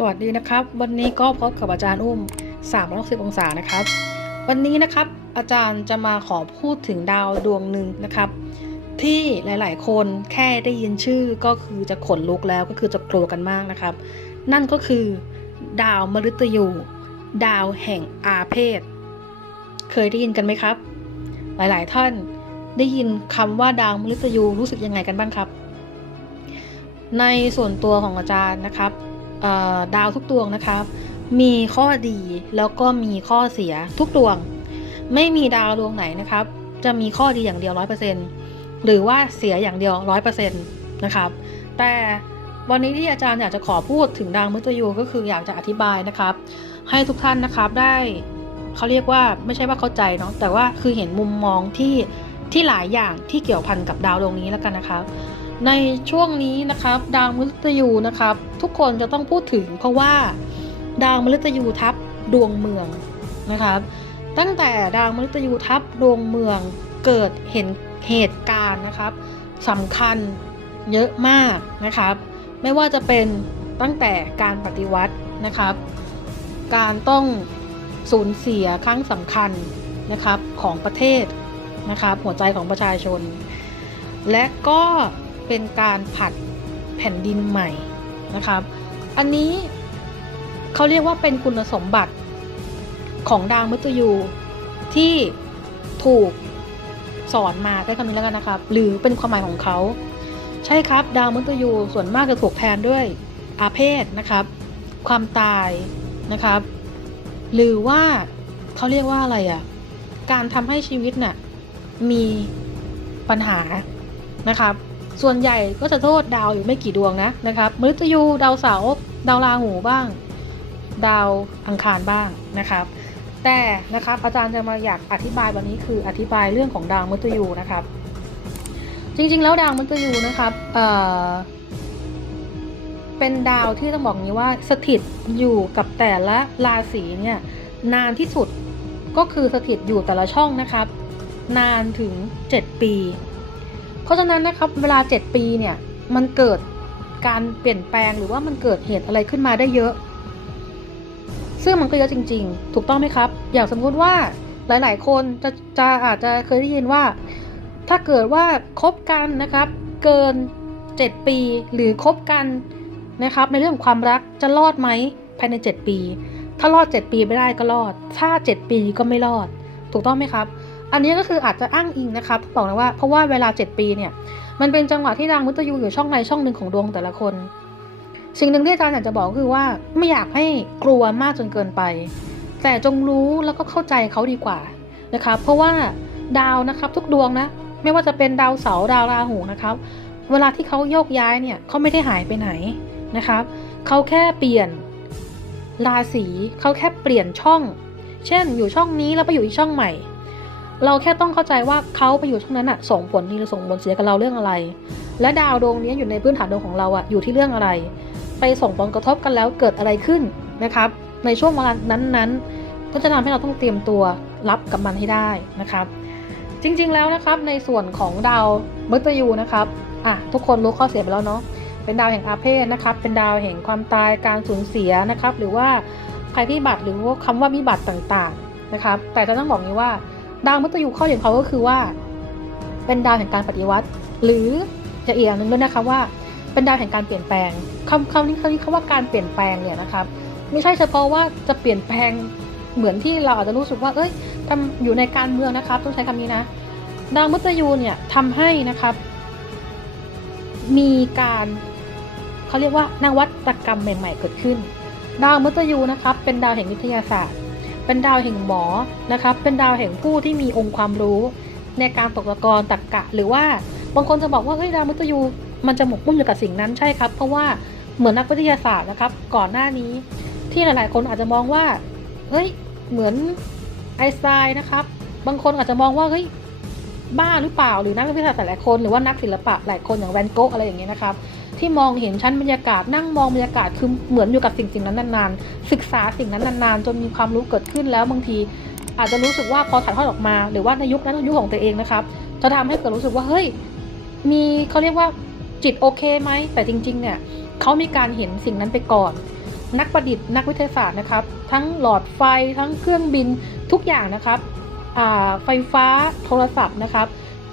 สวัสดีนะครับ วันนี้ก็พบกับอาจารย์อุ้ม360องศานะครับ วันนี้นะครับอาจารย์จะมาขอพูดถึงดาวดวงหนึ่งนะครับ ที่หลาย ๆ คนแค่ได้ยินชื่อก็คือจะขนลุกแล้วก็คือจะกลัวกันมากนะครับ นั่นก็คือ ดาวมฤตยู ดาวแห่งอาเพศ เคยได้ยินกันไหมครับ หลาย ๆ ท่านได้ยินคำว่าดาวมฤตยูรู้สึกยังไงกันบ้างครับ ในส่วนตัวของอาจารย์นะครับ ดาวทุกดวงนะครับมีข้อดีแล้วก็มีข้อเสียทุกดวง ไม่มีดาวดวงไหนนะครับ จะมีข้อดีอย่างเดียว100%หรือว่าเสียอย่างเดียว100%นะครับ แต่วันนี้ที่อาจารย์อยากจะขอพูดถึงดาวมฤตยูก็คืออยากจะอธิบายนะครับ ให้ทุกท่านนะครับได้เขาเรียกว่าไม่ใช่ว่าเข้าใจเนาะแต่ว่าคือเห็นมุมมองที่ที่หลายอย่างที่เกี่ยวพันกับดาวดวงนี้แล้วกันนะครับ ในช่วงนี้นะครับดาวมฤตยูนะครับ ทุกคนจะต้องพูดถึง เพราะว่าดาวมฤตยูทับดวงเมืองนะครับ ตั้งแต่ดาวมฤตยูทับดวงเมืองเกิดเห็นเหตุการณ์นะครับสำคัญเยอะมากนะครับ ไม่ว่าจะเป็นตั้งแต่การปฏิวัตินะครับ การต้องสูญเสียครั้งสำคัญนะครับของประเทศนะครับหัวใจของประชาชน และก็ เป็นการผัดแผ่นดินใหม่นะครับ อันนี้เขาเรียกว่าเป็นคุณสมบัติของดาวมฤตยูที่ถูกสอนมาใช้คำนี้แล้วกันนะครับ หรือเป็นความหมายของเขา ใช่ครับ ดาวมฤตยูส่วนมากจะถูกแทนด้วยอาเพศนะครับ ความตายนะครับ หรือว่าเขาเรียกว่าอะไรอะ่ะ การทำให้ชีวิตน่ะมีปัญหานะครับ ส่วนใหญ่ก็จะโทษดาวอยู่ไม่กี่ดวงนะนะครับมฤตยูดาวเสาร์ดาวราหูบ้าง ดาวอังคารบ้างนะครับ แต่นะครับอาจารย์จะมาอยากอธิบายวันนี้คืออธิบายเรื่องของดาวมฤตยูนะครับ จริงๆ แล้วดาวมฤตยูนะครับเอ่อเป็นดาวที่ต้องบอกงี้ว่าสถิตอยู่กับแต่ละราศีเนี่ยนานที่สุดก็คือสถิตอยู่แต่ละช่องนะครับ นานถึง 7 ปี เพราะฉะนั้นนะครับเวลา 7 ปีเนี่ยมันเกิดการเปลี่ยนแปลงหรือว่ามันเกิดเหตุอะไรขึ้นมาได้เยอะ ซึ่งมันก็เยอะจริง ๆ ถูกต้องไหมครับ อย่างสมมุติว่าหลาย ๆ คนจะจะอาจจะเคยได้ยินว่า ถ้าเกิดว่าคบกันนะครับ เกิน 7 ปีหรือคบกันนะครับ ในเรื่องของความรักจะรอดไหมภายใน 7 ปี ถ้ารอด 7 ปีไม่ได้ก็รอด ถ้า 7 ปีก็ไม่รอด ถูกต้องไหมครับ อันนี้ก็คืออาจจะอ้างอิงนะครับบอกนะว่าเพราะว่าเวลา 7 ปีเนี่ย มันเป็นจังหวะที่ดาวมุตยูอยู่ช่องในช่องหนึ่งของดวงแต่ละคน สิ่งหนึ่งที่อาจารย์อยากจะบอกคือว่าไม่อยากให้กลัวมากจนเกินไป แต่จงรู้แล้วก็เข้าใจเขาดีกว่านะครับเพราะว่าดาวนะครับทุกดวงนะ ไม่ว่าจะเป็นดาวเสาร์ดาวราหูนะครับ เวลาที่เขาโยกย้ายเนี่ยเขาไม่ได้หายไปไหนนะครับเขาแค่เปลี่ยนราศีเขาแค่เปลี่ยนช่อง เช่น อยู่ช่องนี้แล้วไปอยู่อีกช่องใหม่ เราแค่ต้องเข้าใจว่าเขาไปอยู่ช่องนั้นอะส่งผลดีหรือส่งผลเสียกับเราเรื่องอะไร และดาวดวงนี้อยู่ในพื้นฐานดวงของเราอะอยู่ที่เรื่องอะไร ไปส่งผลกระทบกันแล้วเกิดอะไรขึ้นนะครับ ในช่วงเวลานั้นๆ ก็จะทำให้เราต้องเตรียมตัวรับกับมันให้ได้นะครับ จริงๆแล้วนะครับในส่วนของดาวมฤตยูนะครับอะทุกคนรู้ข้อเสียไปแล้วเนาะเป็นดาวแห่งอาเพศนะครับ เป็นดาวแห่งความตายการสูญเสียนะครับ หรือว่าภัยพิบัติหรือว่าคำว่าวิบัติต่างๆนะครับ แต่จะต้องบอกนี้ว่า ดาวมฤตยูข้อเด่นของเขาก็คือว่า เป็นดาวแห่งการปฏิวัติ หรือจะอีกอย่างหนึ่งด้วยนะคะว่า เป็นดาวแห่งการเปลี่ยนแปลงคำคำนี้คำนี้คำว่าการเปลี่ยนแปลงเนี่ยนะครับไม่ใช่เฉพาะว่าจะเปลี่ยนแปลงเหมือนที่เราอาจจะรู้สึกว่า เอ้ยทำอยู่ในการเมืองนะครับ ต้องใช้คำนี้นะ ดาวมุตยูเนี่ยทำให้นะครับ มีการเขาเรียกว่านวัตกรรมใหม่ ๆ เกิดขึ้น ดาวมุตยูนะครับ เป็นดาวแห่งวิทยาศาสตร์ เป็นดาวแห่งหมอนะครับ เป็นดาวแห่งผู้ที่มีองค์ความรู้ ในการตกตะกอนตรรกะ หรือว่าบางคนจะบอกว่าเฮ้ยดาวมุตยูมันจะหมกมุ่นอยู่กับสิ่งนั้นใช่ครับ เพราะว่าเหมือนนักวิทยาศาสตร์นะครับ ก่อนหน้านี้ ที่หลาย ๆ คนอาจจะมองว่าเฮ้ยเหมือนไอสไตน์นะครับ บางคนอาจจะมองว่าเฮ้ยบ้าหรือเปล่าหรือนักวิทยาศาสตร์หลายคนหรือว่านักศิลปะหลายคนอย่างแวนโกะอะไรอย่างเงี้ยนะครับ ที่มองเห็นชั้นบรรยากาศนั่งมองบรรยากาศคือเหมือนอยู่กับสิ่งสิ่งนั้นนานๆ ศึกษาสิ่งนั้นนานๆ จนมีความรู้เกิดขึ้นแล้วบางที อาจจะรู้สึกว่าพอถ่ายทอดออกมา หรือว่าในยุคนั้นยุคของตัวเองนะครับ จะทำให้เกิดรู้สึกว่าเฮ้ยมีเขาเรียกว่าจิตโอเคไหมแต่จริง ๆ เนี่ยเขามีการเห็นสิ่งนั้นไปก่อน นักประดิษฐ์นักวิทยาศาสตร์นะครับ ทั้งหลอดไฟทั้งเครื่องบินทุกอย่างนะครับไฟฟ้าโทรศัพท์นะครับ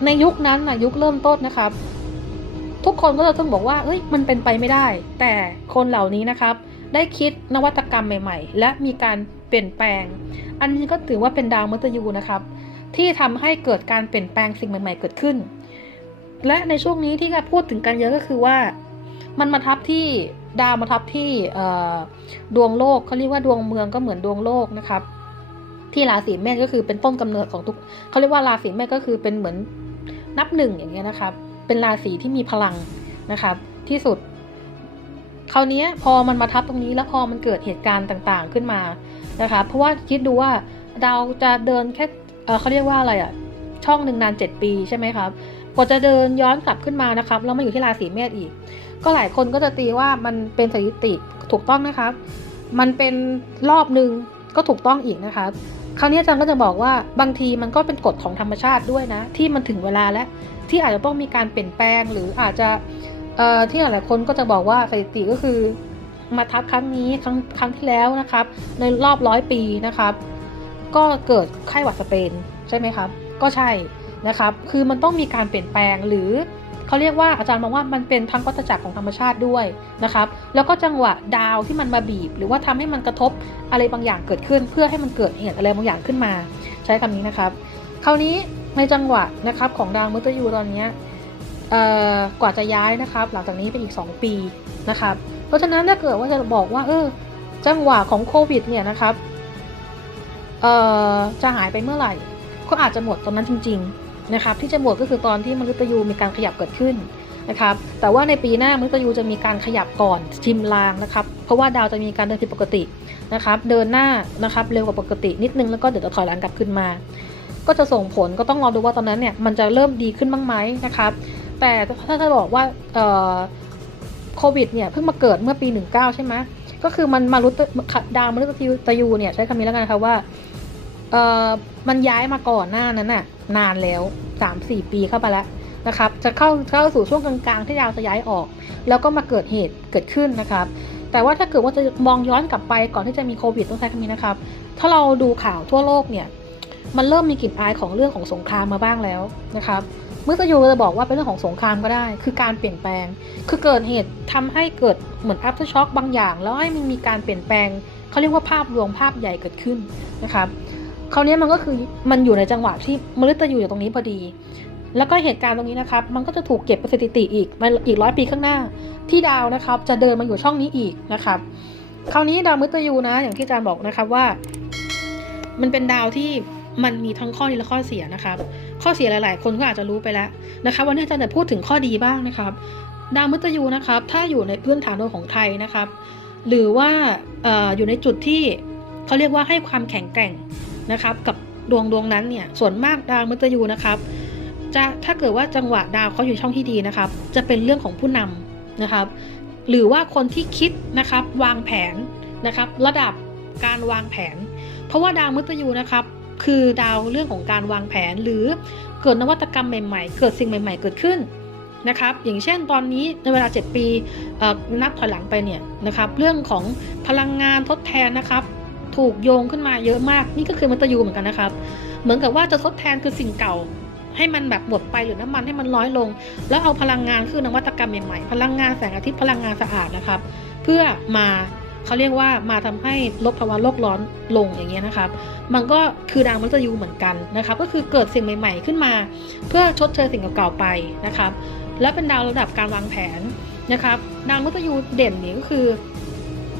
ในยุคนั้นนะยุคเริ่มต้นนะครับ ทุกคนก็จะต้องบอกว่าเอ้ยมันเป็นไปไม่ได้ แต่คนเหล่านี้นะครับ ได้คิดนวัตกรรมใหม่ ๆ และมีการเปลี่ยนแปลง อันนี้ก็ถือว่าเป็นดาวมฤตยูนะครับ ที่ทำให้เกิดการเปลี่ยนแปลงสิ่งใหม่ ๆ เกิดขึ้น และในช่วงนี้ที่พูดถึงกันเยอะก็คือว่า มันมาทับที่ดาวมาทับที่ดวงโลกเขาเรียกว่าดวงเมืองก็เหมือนดวงโลกนะครับ ที่ราศีเมษก็คือเป็นต้นกำเนิดของทุกเขาเรียกว่าราศีเมษก็คือเป็นเหมือนนับหนึ่งอย่างเงี้ยนะครับ เป็นราศีที่มีพลังนะครับที่สุด คราวนี้พอมันมาทับตรงนี้แล้วพอมันเกิดเหตุการณ์ต่างๆขึ้นมานะคะ เพราะว่าคิดดูว่าดาวจะเดินแค่เเขาเรียกว่าอะไรอะช่องหนึ่งนาน7ปีใช่ไหมครับกว่าจะเดินย้อนกลับขึ้นมานะครับแล้วมาอยู่ที่ราศีเมษอีก ก็หลายคนก็จะตีว่ามันเป็นสถิติถูกต้องนะครับ มันเป็นรอบหนึ่งก็ถูกต้องอีกนะครับ คราวนี้อาจารย์ก็จะบอกว่าบางทีมันก็เป็นกฎของธรรมชาติด้วยนะ ที่มันถึงเวลาแล้ว ที่อาจจะต้องมีการเปลี่ยนแปลงหรืออาจจะที่หลายๆคนก็จะบอกว่าสถิติก็คือมาทับครั้งนี้ครั้งครั้งที่แล้วนะครับ ในรอบร้อยปีนะครับ ก็เกิดไข้หวัดสเปนใช่ไหมครับ ก็ใช่นะครับ คือมันต้องมีการเปลี่ยนแปลงหรือ เขาเรียกว่าอาจารย์มองว่ามันเป็นทั้งวัฏจักรของธรรมชาติด้วยนะครับ แล้วก็จังหวะดาวที่มันมาบีบ หรือว่าทำให้มันกระทบอะไรบางอย่างเกิดขึ้น เพื่อให้มันเกิดเหตุอะไรบางอย่างขึ้นมา ใช้คำนี้นะครับ คราวนี้ในจังหวะนะครับของดาวมฤตยูตอนนี้กว่าจะย้ายนะครับ หลังจากนี้เป็นอีก 2 ปีนะครับ เพราะฉะนั้นถ้าเกิดว่าจะบอกว่าเออจังหวะของโควิดเนี่ยนะครับจะหายไปเมื่อไหร่ ก็อาจจะหมดตอนนั้นจริง ๆ นะครับที่จะหมดก็คือตอนที่มฤตยูมีการขยับเกิดขึ้นนะครับแต่ว่าในปีหน้ามฤตยูจะมีการขยับก่อนชิมลางนะครับเพราะว่าดาวจะมีการเดินผิดปกตินะครับเดินหน้านะครับเร็วกว่าปกตินิดนึงแล้วก็เดี๋ยวจะถอยหลังกลับขึ้นมา ก็จะส่งผลก็ต้องรอดูว่าตอนนั้นเนี่ยมันจะเริ่มดีขึ้นบ้างไหมนะครับแต่ถ้าจะบอกว่าเอ่อโควิดเนี่ยเพิ่งมาเกิดเมื่อปี 19 ใช่ไหมก็คือมันมารุตดาวมฤตยูเนี่ยใช้คำนี้แล้วกันค่ะว่าเอ่อมันย้ายมาก่อนหน้านั้นน่ะ นานแล้ว3-4ปีเข้าไปแล้วนะครับ จะเข้าเข้าสู่ช่วงกลางๆที่ดาวจะย้ายออก แล้วก็มาเกิดเหตุเกิดขึ้นนะครับ แต่ว่าถ้าเกิดว่าจะมองย้อนกลับไปก่อนที่จะมีโควิดต้องใช้คำนี้นะครับ ถ้าเราดูข่าวทั่วโลกเนี่ย มันเริ่มมีกลิ่นอายของเรื่องของสงครามมาบ้างแล้วนะครับเมื่อตยูจะบอกว่าเป็นเรื่องของสงครามก็ได้ คือการเปลี่ยนแปลง คือเกิดเหตุทำให้เกิดเหมือน after shock บางอย่าง แล้วให้มันมีการเปลี่ยนแปลง เขาเรียกว่าภาพรวมภาพใหญ่เกิดขึ้นนะครับ คราวนี้มันก็คือมันอยู่ในจังหวะที่มฤตยูอยู่ตรงนี้พอดี แล้วก็เหตุการณ์ตรงนี้นะครับ มันก็จะถูกเก็บเป็นสถิติอีกมาอีกร้อยปีข้างหน้า ที่ดาวนะครับ จะเดินมาอยู่ช่องนี้อีกนะครับ คราวนี้ดาวมฤตยูนะ อย่างที่อาจารย์บอกนะครับว่า มันเป็นดาวที่มันมีทั้งข้อดีและข้อเสียนะครับ ข้อเสียหลาย ๆ คนก็อาจจะรู้ไปแล้วนะคะวันนี้อาจารย์จะพูดถึงข้อดีบ้างนะครับ ดาวมฤตยูนะครับ ถ้าอยู่ในพื้นฐานดวงของไทยนะครับ หรือว่าอออยู่ในจุดที่เขาเรียกว่าให้ความแข็งแกร่ง นะครับ กับดวงดวงนั้นเนี่ยส่วนมากดาวมฤตยูนะครับ จะถ้าเกิดว่าจังหวะดาวเขาอยู่ช่องที่ดีนะครับ จะเป็นเรื่องของผู้นำนะครับ หรือว่าคนที่คิดนะครับวางแผนนะครับ ระดับการวางแผน เพราะว่าดาวมฤตยูนะครับคือดาวเรื่องของการวางแผนหรือเกิดนวัตกรรมใหม่ๆ เกิดสิ่งใหม่ ๆ เกิดขึ้นนะครับ อย่างเช่นตอนนี้ในเวลา 7 ปีนับถอยหลังไปเนี่ยนะครับ เรื่องของพลังงานทดแทนนะครับ ถูกโยงขึ้นมาเยอะมาก นี่ก็คือมฤตยูเหมือนกันนะครับ เหมือนกับว่าจะทดแทนคือสิ่งเก่า ให้มันแบบหมดไปหรือน้ำมันให้มันน้อยลง แล้วเอาพลังงานคือนวัตกรรมใหม่ๆพลังงานแสงอาทิตย์พลังงานสะอาดนะครับ เพื่อมาเขาเรียกว่ามาทำให้ลดภาวะโลกร้อนลงอย่างเงี้ยนะครับ มันก็คือดาวมฤตยูเหมือนกันนะครับ ก็คือเกิดสิ่งใหม่ ๆ ขึ้นมา เพื่อชดเชยสิ่งเก่าๆไปนะครับ และเป็นดาวระดับการวางแผนนะครับ ดาวมฤตยูเด่นนี่ก็คือ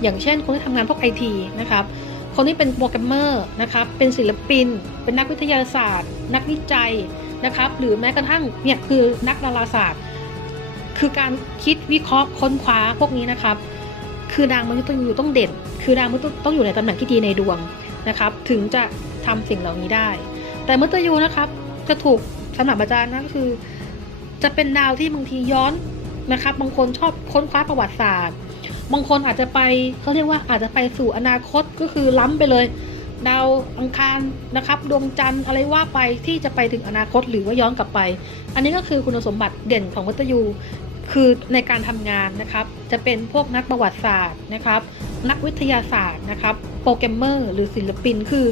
อย่างเช่นคนที่ทำงานพวกไอทีนะครับ คนที่เป็นโปรแกรมเมอร์นะครับเป็นศิลปิน เป็นนักวิทยาศาสตร์ นักวิจัยนะครับ หรือแม้กระทั่งเนี่ยคือนักดาราศาสตร์ คือการคิดวิเคราะห์ค้นคว้าพวกนี้นะครับ คือดาวมฤตยูต้องเด่น คือดาวมฤตยูต้องอยู่ในตำแหน่งที่ดีในดวงนะครับ ถึงจะทำสิ่งเหล่านี้ได้ แต่มฤตยูนะครับจะถูกสำหรับอาจารย์นะก็คือ จะเป็นดาวที่บางทีย้อนนะครับ บางคนชอบค้นคว้าประวัติศาสตร์ บางคนอาจจะไปเขาเรียกว่าอาจจะไปสู่อนาคตก็คือล้ำไปเลย ดาวอังคารนะครับดวงจันทร์อะไรว่าไปที่จะไปถึงอนาคตหรือว่าย้อนกลับไป อันนี้ก็คือคุณสมบัติเด่นของวัตยูคือในการทำงานนะครับ จะเป็นพวกนักประวัติศาสตร์นะครับ นักวิทยาศาสตร์นะครับ โปรแกรมเมอร์หรือศิลปินคือ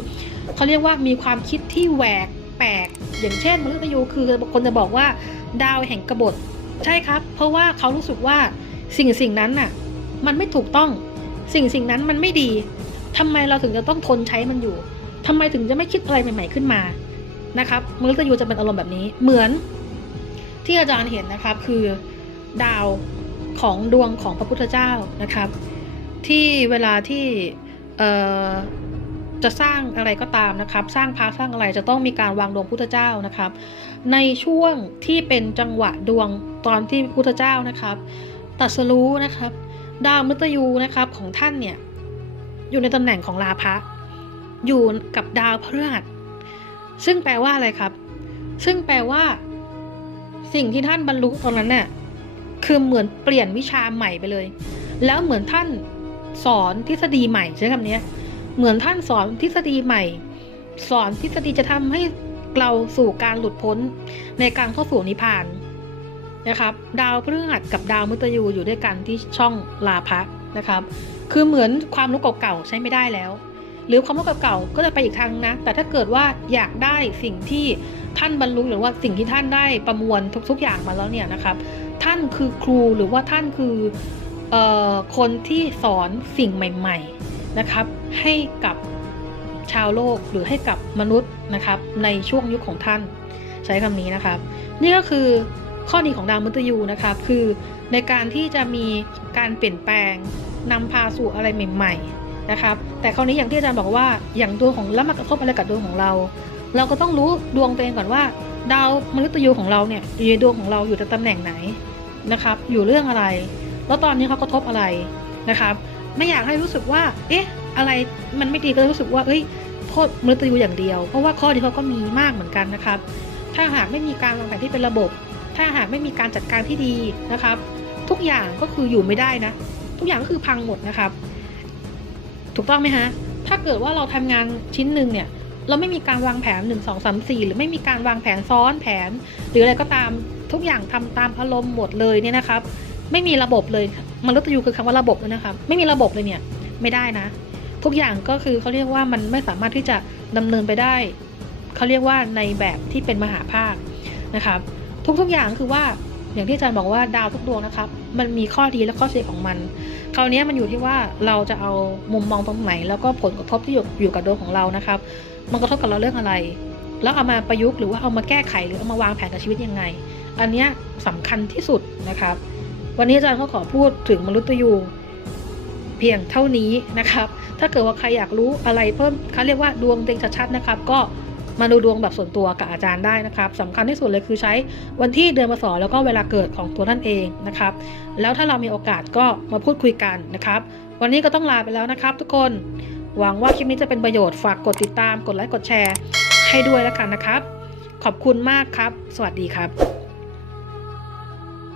เขาเรียกว่ามีความคิดที่แหวกแปลกอย่างเช่นมนุษย์ยูคือบางคนจะบอกว่าดาวแห่งกบฏใช่ครับ เพราะว่าเขารู้สึกว่าสิ่งสิ่งนั้นน่ะ มันไม่ถูกต้อง สิ่งสิ่งนั้นมันไม่ดีทำไมเราถึงจะต้องทนใช้มันอยู่ทำไมถึงจะไม่คิดอะไรใหม่ ๆขึ้นมานะครับมนุษย์ยูจะเป็นอารมณ์แบบนี้ เหมือนที่อาจารย์เห็นนะครับคือดาวของดวงของพระพุทธเจ้านะครับ ที่เวลาที่จะสร้างอะไรก็ตามนะครับ สร้างพระสร้างอะไรจะต้องมีการวางดวงพุทธเจ้านะครับ ในช่วงที่เป็นจังหวะดวงตอนที่พุทธเจ้านะครับตรัสรู้นะครับ ดาวมฤตยูนะครับของท่านเนี่ยอยู่ในตำแหน่งของลาภะอยู่กับดาวพฤหัส ซึ่งแปลว่าอะไรครับ ซึ่งแปลว่า สิ่งที่ท่านบรรลุตอนนั้นเนี่ยคือเหมือนเปลี่ยนวิชาใหม่ไปเลย แล้วเหมือนท่านสอนทฤษฎีใหม่ใช้คำนี้เหมือนท่านสอนทฤษฎีใหม่ สอนทฤษฎีจะทำให้เราสู่การหลุดพ้นในการเข้าสู่นิพพาน นะครับดาวพฤหัสกับดาวมฤตยูอยู่ด้วยกันที่ช่องลาภะนะครับคือเหมือนความรู้เก่าๆใช้ไม่ได้แล้ว หรือความรู้เก่าๆก็จะไปอีกทางนะ แต่ถ้าเกิดว่าอยากได้สิ่งที่ท่านบรรลุหรือว่าสิ่งที่ท่านได้ประมวลทุกๆอย่างมาแล้วเนี่ยนะครับ ท่านคือครูหรือว่าท่านคือออคนที่สอนสิ่งใหม่ๆนะครับ ให้กับชาวโลกหรือให้กับมนุษย์นะครับ ในช่วงยุคของท่านใช้คำนี้นะครับ นี่ก็คือ ข้อดีของดาวมฤตยูนะครับคือในการที่จะมีการเปลี่ยนแปลงนำพาสู่อะไรใหม่ๆนะครับแต่คราวนี้อย่างที่อาจารย์บอกว่าอย่างดวงของแล้วมากระทบอะไรกับดวงของเรา เราก็ต้องรู้ดวงตัวเองก่อนว่า ดาวมฤตยูของเราเนี่ยอยู่ในดวงของเราอยู่ในตำแหน่งไหนนะครับอยู่เรื่องอะไร แล้วตอนนี้เขากระทบอะไรนะครับไม่อยากให้รู้สึกว่า เอ๊ะ อะไรมันไม่ดีก็รู้สึกว่า เอ้ย โทษมฤตยูอย่างเดียว เพราะว่าข้อที่เขาก็มีมากเหมือนกันนะครับ ถ้าหากไม่มีการวางแผนที่เป็นระบบ ถ้าหากไม่มีการจัดการที่ดีนะครับ ทุกอย่างก็คืออยู่ไม่ได้นะ ทุกอย่างก็คือพังหมดนะครับ ถูกต้องไหมฮะถ้าเกิดว่าเราทำงานชิ้นหนึ่งเนี่ย เราไม่มีการวางแผน 1 2 3 4 หรือไม่มีการวางแผนซ้อนแผน หรืออะไรก็ตามทุกอย่างทำตามอารมณ์หมดเลยเนี่ยนะครับ ไม่มีระบบเลยมันุษย์ยูคือคำว่าระบบเลยนะครับ ไม่มีระบบเลยเนี่ยไม่ได้นะ ทุกอย่างก็คือเขาเรียกว่ามันไม่สามารถที่จะดำเนินไปได้เขาเรียกว่าในแบบที่เป็นมหาภาคนะครับ ทุกๆอย่างคือว่าอย่างที่อาจารย์บอกว่าดาวทุกดวงนะครับ มันมีข้อดีและข้อเสียของมัน คราวนี้มันอยู่ที่ว่าเราจะเอามุมมองตรงไหน แล้วก็ผลกระทบที่อยู่อยู่กับดวงของเรานะครับ มันกระทบกับเราเรื่องอะไร แล้วเอามาประยุกต์หรือว่าเอามาแก้ไขหรือเอามาวางแผนกับชีวิตยังไง อันนี้ยสำคัญที่สุดนะครับ วันนี้อาจารย์ก็ขอพูดถึงมนุษย์ยูเพียงเท่านี้นะครับ ถ้าเกิดว่าใครอยากรู้อะไรเพิ่มเขาเรียกว่าดวงเต็งชัดๆนะครับ ก็ มาดูดวงแบบส่วนตัวกับอาจารย์ได้นะครับสำคัญที่สุดเลยคือใช้วันที่เดือนพศแล้วก็เวลาเกิดของตัวท่านเองนะครับ แล้วถ้าเรามีโอกาสก็มาพูดคุยกันนะครับ วันนี้ก็ต้องลาไปแล้วนะครับทุกคนหวังว่าคลิปนี้จะเป็นประโยชน์ฝากกดติดตามกดไลค์กดแชร์ให้ด้วยแล้วกันนะครับ ขอบคุณมากครับ สวัสดีครับ